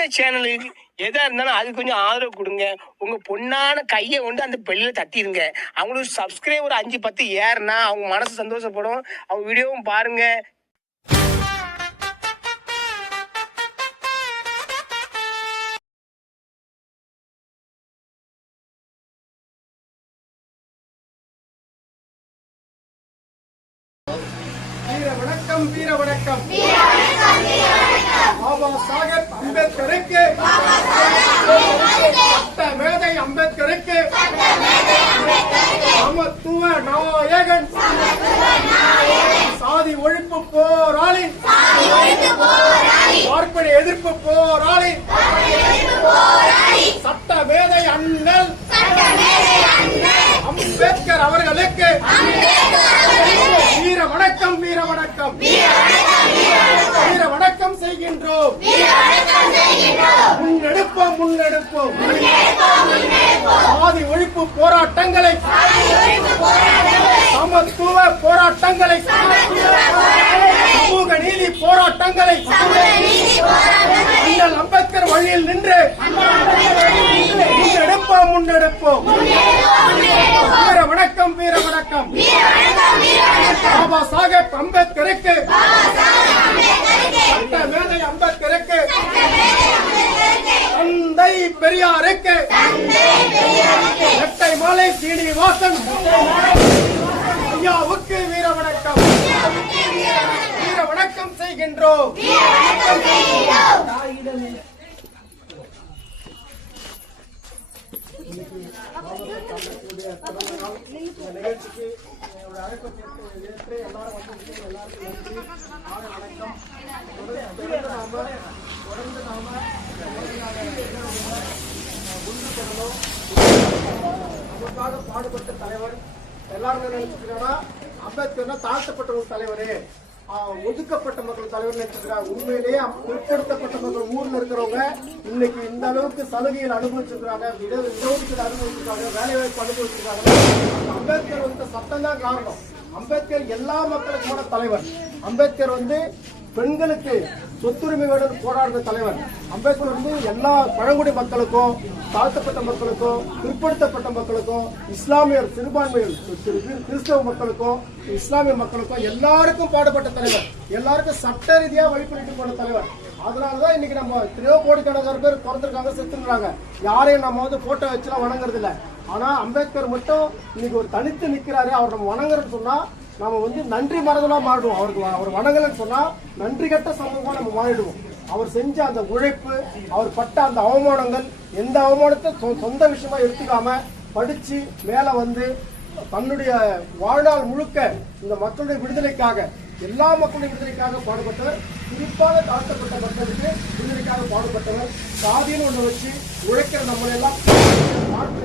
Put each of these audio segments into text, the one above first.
இந்த சேனலுக்கு எதா இருந்தாலும் அது கொஞ்சம் ஆதரவு கொடுங்க. உங்க பொண்ணான கையை கொண்டு அந்த பெல்லில் தட்டிடுங்க. அவங்களுக்கு சப்ஸ்கிரைபர் 5-10 ஏறுனா அவங்க மனசு சந்தோஷப்படும். அவங்க வீடியோவும் பாருங்க. வீர வணக்கம், வீர வணக்கம். பாபா சாஹேப் அம்பேத்கருக்கு, சட்ட மேதை அம்பேத்கருக்கு, சமத்துவ நாயகன், சாதி ஒழிப்பு போராளி, பார்ப்பனை எதிர்ப்பு போராளி, சட்ட மேதை அண்ணல் அம்பேத்கர் அவர்களுக்கு வீர வணக்கம், வீர வணக்கம், வீர வணக்கம் செய்கின்றோம். முன்னெடுப்போம், முன்னெடுப்போம் சாதி ஒழிப்பு போராட்டங்களை, சமத்துவ போராட்டங்களை, சமூக நீதி போராட்டங்களை அண்ணல் அம்பேத்கர் வழியில் நின்று முன்னெடுப்போம், முன்னெடுப்போம். வீர வணக்கம், வீர வணக்கம். பாபா சாஹேப் அம்பேத்கருக்கு, சட்ட மேதை அம்பேத்கருக்கு, தந்தை பெரியாருக்கு, இரட்டை மாலை சீனிவாசன் ஐயாவுக்கு வீர வணக்கம், வீர வணக்கம் செய்கின்றோம். நிகழ்ச்சிக்கு அழைப்பை ஏற்று எல்லாரும் வந்து எல்லாருக்கும் வணக்கம். தொடர்ந்து நாம முன்னு பெறணும். நமக்காக பாடுபட்ட தலைவர் எல்லாரும் நினைச்சிருக்காங்கன்னா அம்பேத்கர்னா தாழ்த்தப்பட்ட ஒரு தலைவரே, ஒதுக்கப்பட்ட மக்கள் தலைவர் நினைச்சிருக்காங்க. உண்மையிலேயே பிற்படுத்தப்பட்ட மக்கள் ஊர்ல இருக்கிறவங்க இன்னைக்கு இந்த அளவுக்கு சலுகைகள் அனுபவிச்சிருக்காங்க, இடஒதுக்கீடு அனுபவிச்சிருக்காங்க, வேலை வாய்ப்பு அனுபவிச்சிருக்காங்க. அம்பேத்கர் வந்து சட்டம் தான் காரணம். அம்பேத்கர் எல்லா மக்களுக்குமான தலைவர். அம்பேத்கர் வந்து பெண்களுக்கு சொத்துரிமையுடன் போராடுற தலைவர். அம்பேத்கர் வந்து எல்லா பழங்குடி மக்களுக்கும், தாழ்த்தப்பட்ட மக்களுக்கும், பிற்படுத்தப்பட்ட மக்களுக்கும், இஸ்லாமியர் சிறுபான்மையர் கிறிஸ்தவ மக்களுக்கும், இஸ்லாமிய மக்களுக்கும் எல்லாருக்கும் பாடுபட்ட தலைவர். எல்லாருக்கும் சட்ட ரீதியா வழிபட்டு போன தலைவர். அதனாலதான் இன்னைக்கு நம்ம எத்தனையோ கோடிக்கணக்கான பேர் பிறந்திருக்காங்க, செத்துருக்காங்க. யாரையும் நம்ம வந்து போட்டோ வச்சுலாம் வணங்குறது இல்லை. ஆனா அம்பேத்கர் மட்டும் இன்னைக்கு ஒரு தனித்து நிக்கிறாரு. அவர் நம்ம வணங்குறன்னு சொன்னா நம்ம வந்து நன்றி மறந்தலா மாறிடுவோம். அவருக்கு அவர் வணங்கலன்னு சொன்னா நன்றி கட்ட சமூகமா நம்ம மாறிடுவோம். அவர் செஞ்ச அந்த உழைப்பு, அவர் பட்ட அந்த அவமானங்கள், எந்த அவமானத்தை சொந்த விஷயமா எடுத்துக்காம படிச்சு மேல வந்து தன்னுடைய வாழ்நாள் முழுக்க இந்த மக்களுடைய விடுதலைக்காக, எல்லா மக்களுடைய விடுதலைக்காக பாடுபட்டவர். குறிப்பாக தாழ்த்தப்பட்ட மக்களுக்கு விடுதலைக்காக பாடுபட்டவர். சாதின்னு ஒண்ணு வச்சு உழைக்கிற நம்மளெல்லாம்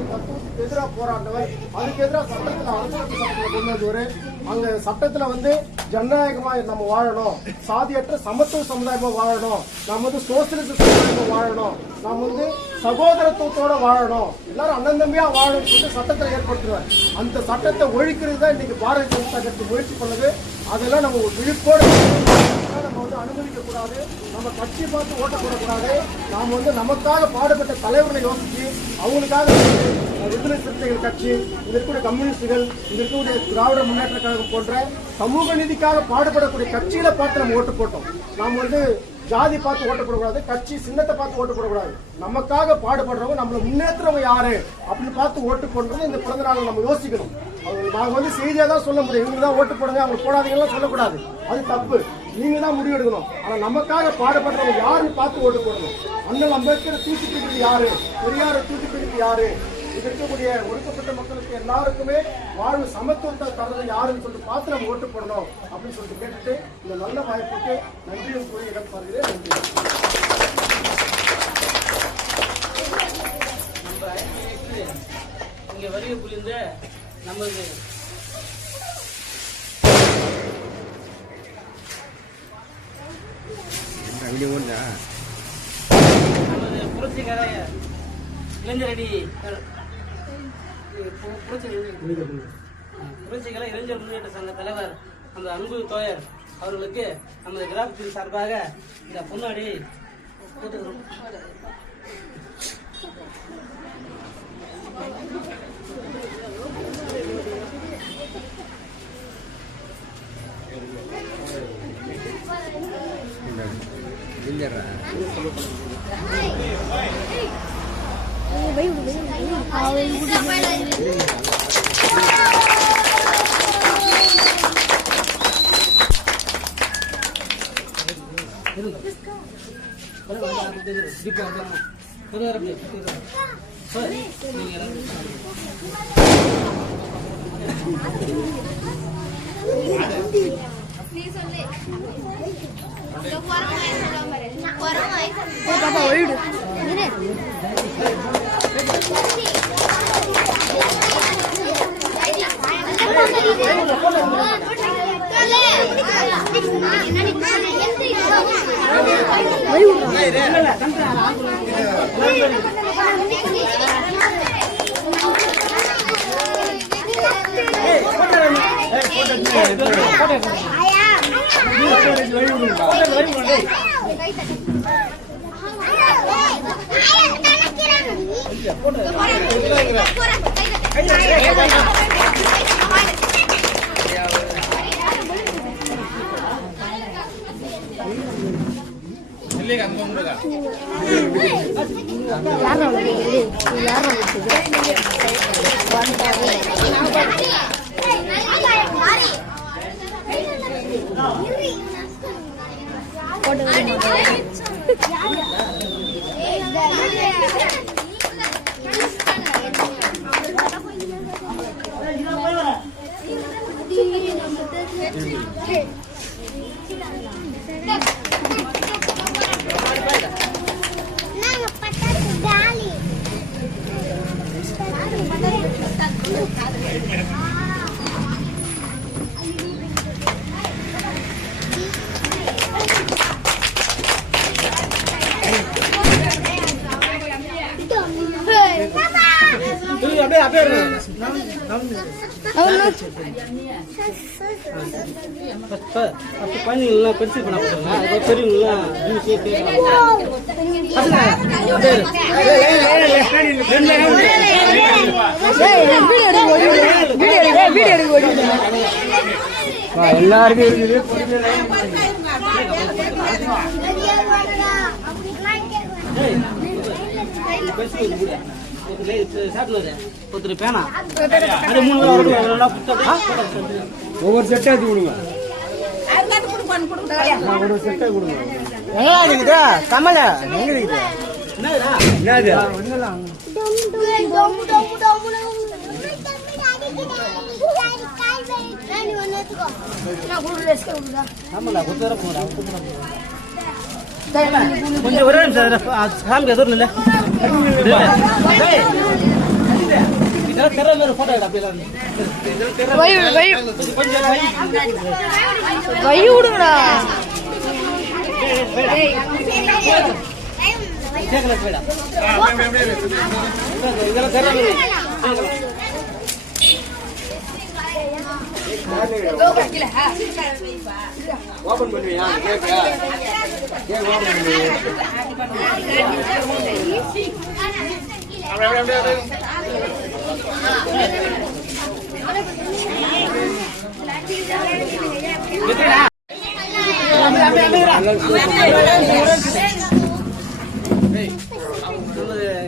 தத்துவத்துக்கு எதிராக போராடினவர். அதுக்கு எதிராக சட்டத்தில் அரசியலமைப்பு சட்டத்தில் கொண்டு வந்தவர். அங்க சட்டத்துல வந்து ஜனநாயகமா நம்ம வாழணும், சாதியற்ற சமத்துவ சமுதாயமா வாழணும், நம்ம வந்து சோசியலிஸ்ட் சமுதாயமா வாழணும், நம்ம வந்து சகோதரத்துவத்தோட வாழணும், எல்லாரும் அண்ணன் தம்பியா வாழணும்னு சொல்லிட்டு சட்டத்தை ஏற்படுத்துவார். அந்த சட்டத்தை ஒழிக்கிறது தான் இன்னைக்கு பாரதிய ஜனதா கட்சி முயற்சி பண்ணுது. அதெல்லாம் நம்ம விழிப்போடு நம்ம வந்து அனுமதிக்க கூடாது. நம்ம கட்சி பார்த்து ஓட்ட போடக்கூடாது. நாம வந்து நமக்காக பாடுபட்ட தலைவர்களை யோசிச்சு அவங்களுக்காக விடுதலை சிறுத்தைகள் கட்சி, இங்க இருக்கக்கூடிய கம்யூனிஸ்டுகள், இங்க இருக்கக்கூடிய திராவிட முன்னேற்ற கழகம் போன்ற சமூக நீதிக்காக பாடுபடக்கூடிய கட்சிகளை பார்த்து நம்ம ஓட்டு போட்டோம். நாம வந்து ஜாதி பார்த்து ஓட்டு போடக்கூடாது, கட்சி சின்னத்தை பார்த்து ஓட்டு போடக்கூடாது. நமக்காக பாடுபடுறவங்க, நம்மளை முன்னேற்றவங்க யாரு அப்படின்னு பார்த்து ஓட்டு போடுறது இந்த பிறந்த நாள் நம்ம யோசிக்கணும். நாங்க வந்து செய்தியா தான் சொல்ல முடியும். இவங்க தான் ஓட்டு போடுங்க, அவங்க போடாதீங்கலாம் சொல்லக்கூடாது. அது தப்பு. நீங்க தான் முடிவெடுக்கணும். ஆனா நமக்காக பாடுபடுறவங்க யாருன்னு பார்த்து ஓட்டு போடணும். அண்ணல் அம்பேத்கர் தூக்கி பிடிக்கிறது யாரு, பெரியாரை தூக்கி பிடிக்கிறது யாரு, இது இருக்கக்கூடிய ஒடுக்கப்பட்ட மக்களுக்கு எல்லாருக்குமே வாழ்வு சமத்துவத்தை தரது யாருன்னு சொல்லிட்டு பார்த்து நம்ம ஓட்டு போடணும் அப்படின்னு சொல்லிட்டு கேட்டுட்டு இந்த நல்ல வாய்ப்புக்கு நன்றியும் கூறி இடம் பாருகிறேன். நன்றி. இங்க வரிய புரிந்த நமது புரட்சிகர இளைஞரணி புரட்சிகர இளைஞர் முன்னேற்ற சங்க தலைவர் நமது அன்பு தோயர் அவர்களுக்கு நமது கிராமத்தின் சார்பாக இந்த பொன்னாடி குழந்தைங்களாம் பெருசு பண்ண போறாங்க பெரியவங்களாம் எல்லாருக்கும் இருக்குது. ஒருத்தர் பேனா அது 3 ஒவ்வொரு செட்டா எடுத்து கொடுங்க. ஒரு செட்டா கொடுங்க. எங்க இருக்குது கமல எங்க இருக்குது? என்னது கொஞ்சம் ஒரே நிமிஷம் சாமி எதுவும் இல்லை போட்டோ விடுங்கடா ஓபன் பண்ணுவியா கேக்க கேக் ஓபன் பண்ணு.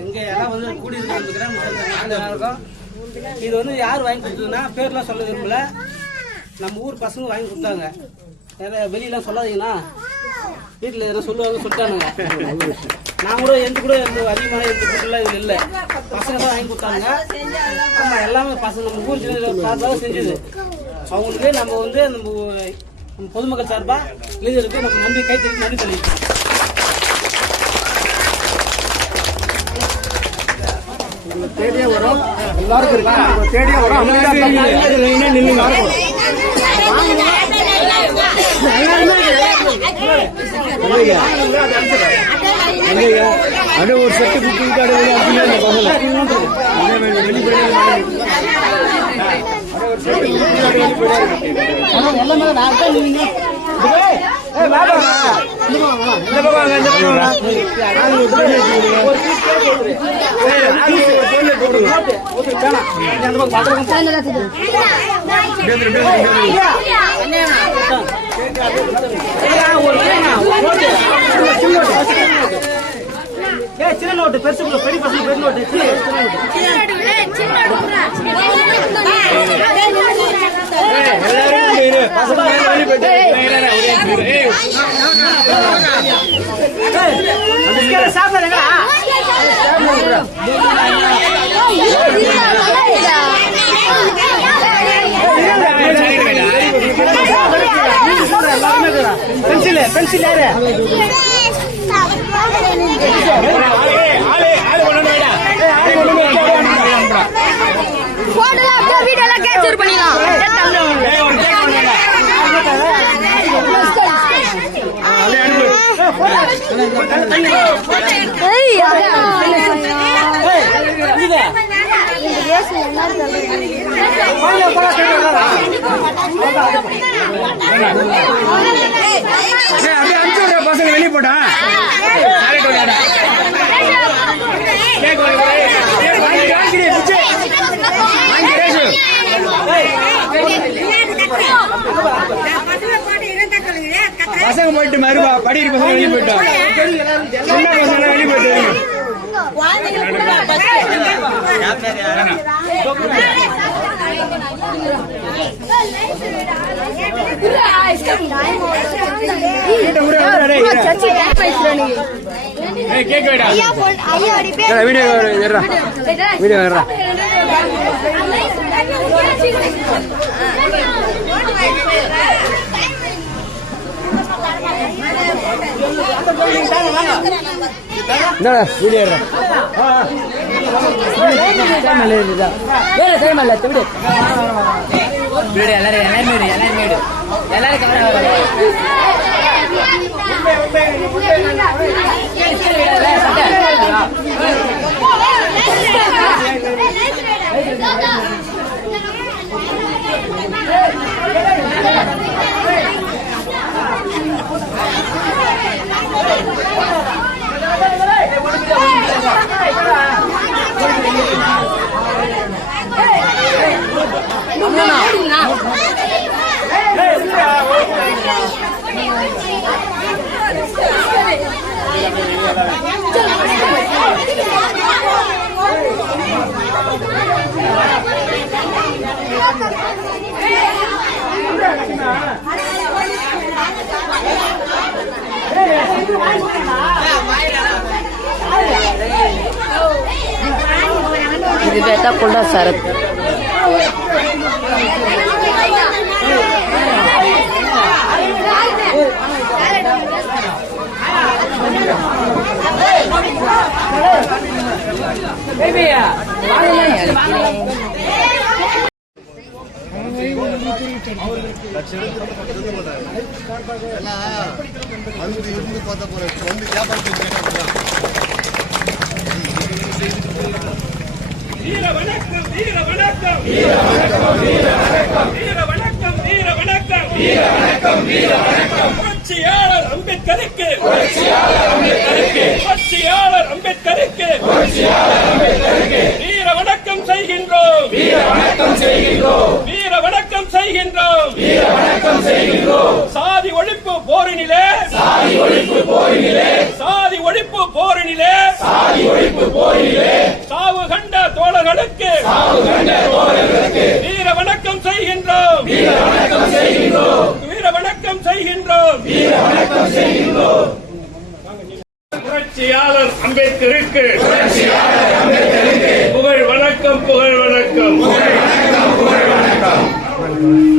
இங்க எல்லாம் வந்து கூடியிருக்கோம். இது வந்து யார் வாங்கி கொடுத்ததுன்னா பேர்லாம் சொல்ல விரும்பல. நம்ம ஊர் பசங்க வாங்கி கொடுத்தாங்க. வெளியெல்லாம் சொல்லாதீங்கன்னா வீட்டில் எதனா சொல்லுவாங்க சொல்லிட்டானுங்க. நான் கூட எந்த அதிகமான பொருட்கள்லாம் இதில் இல்லை. பசங்க தான் வாங்கி கொடுத்தாங்க. ஆமாம் எல்லாமே பசங்க நம்ம ஊர் சார்பாக செஞ்சது. அவங்களுக்கு நம்ம வந்து நம்ம பொதுமக்கள் சார்பாக இளைஞருக்கு நம்ம நன்றி கைத்தறி நன்றி தெரிவிக்கிறோம். தேடியே வரும் எல்லாருக்கும் இருக்கு. தேடியே வரும் அது ஒரு செட்டு குட்டி எல்லாமே சின்ன நோட்டு பெருசு பெரிய பசங்க பெரிய நோட்டு சாப்பிடுறா பென்சில் பென்சில் யாரு வீடியோலாம் கேப்சர் பண்ணிடலாம். பசங்க வெளியே போட்டா பசங்க போயிட்டு மறுபா படிக்கிற பசங்க வெளியே போயிட்டோம் சின்ன பசங்க வெளியே போயிட்டு வீடியோ இது பேத்தா கொண்டா சரத் வந்து இருந்து பார்த்தா போல வந்து வியாபாரத்துக்கு வீர வணக்கம் வீர வணக்கம் வீர வணக்கம் வீர வணக்கம் வீர வணக்கம் வீர வணக்கம் வீர வணக்கம் வீர வணக்கம் புரட்சியாளர் அம்பேத்கருக்கு புரட்சியாளர் அம்பேத்கருக்கு புரட்சியாளர் அம்பேத்கருக்கு புரட்சியாளர் அம்பேத்கருக்கு வீர வணக்கம் செய்கின்றோம் வீர வணக்கம் செய்கின்றோம் வீர வணக்கம் செய்கின்றோம் வீர வணக்கம் செய்கின்றோம் சாதி ஒழிப்பு போரினிலே சாதி ஒழிப்பு போரினிலே சாதி ஒழிப்பு போரினிலே சாதி ஒழிப்பு போரினிலே சாவு கண்ட தோழர்களுக்கு சாவு கண்ட தோழர்களுக்கு வீர வணக்கம் செய்கின்றோம் வீர வணக்கம் செய்கின்றோம் வீர வணக்கம் செய்கின்றோம் வீர வணக்கம் செய்கின்றோம் புரட்சியாளர் அம்பேத்கருக்கு புரட்சியாளர் அம்பேத்கருக்கு புகழ் வணக்கம் புகழ் வணக்கம் புகழ் வணக்கம் புகழ் வணக்கம்